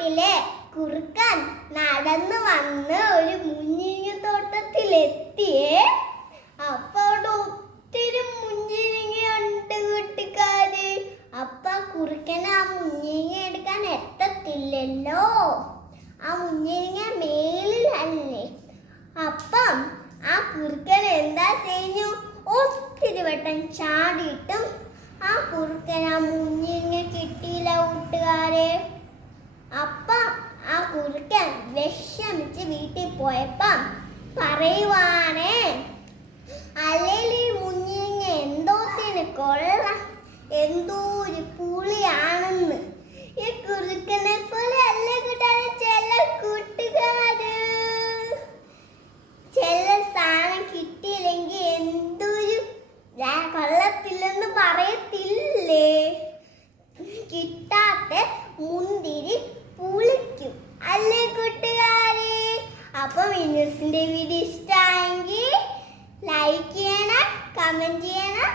രാവിലെ കുറുക്കൻ നടന്നു വന്ന് ഒരു മുഞ്ഞിങ്ങ തോട്ടത്തിലെത്തിയേ. അപ്പൊ അവിടെ ഒത്തിരി മുഞ്ഞിരിങ്ങയുണ്ട് വീട്ടുകാര്. അപ്പൊ കുറുക്കൻ ആ മുഞ്ഞിരിങ്ങ എടുക്കാൻ എത്തത്തില്ലല്ലോ. ആ മുഞ്ഞിരിങ്ങ മേലിലല്ലേ അപ്പം ആ കുറുക്കൻ എന്താ ചെയ്യുന്നു ഒത്തിരി വട്ടം ചാടിയിട്ടും ആ കുറുക്കൻ ആ മുഞ്ഞിരിങ്ങ കിട്ടിയില്ല കൂട്ടുകാരെ അപ്പം ആ കുരുക്കൻ വിഷമിച്ച് വീട്ടിൽ പോയപ്പം പറയുവാണേ അല്ലെങ്കിൽ മുഞ്ഞിങ്ങ എന്തോ എന്തോത്തിന് കൊള്ള? എന്തോ ഒരു പുളിയാണെന്ന്. ഈ കുരുക്കനെ പോലെ അല്ല കൂട്ടാതെ ചില കൂട്ടുകാര്. ചില സാധനം കിട്ടിയില്ലെങ്കിൽ എന്തൊരു കൊള്ളത്തില്ലെന്ന് പറയത്തില്ലേ കിട്ടാത്ത മുന്തിരി പുളിക്കും അല്ലേ കൂട്ടുകാരെ ഇന്നസിന്റെ വീഡിയോ ഇഷ്ടമായെങ്കിൽ ലൈക്ക് ചെയ്യണം കമന്റ് ചെയ്യണം.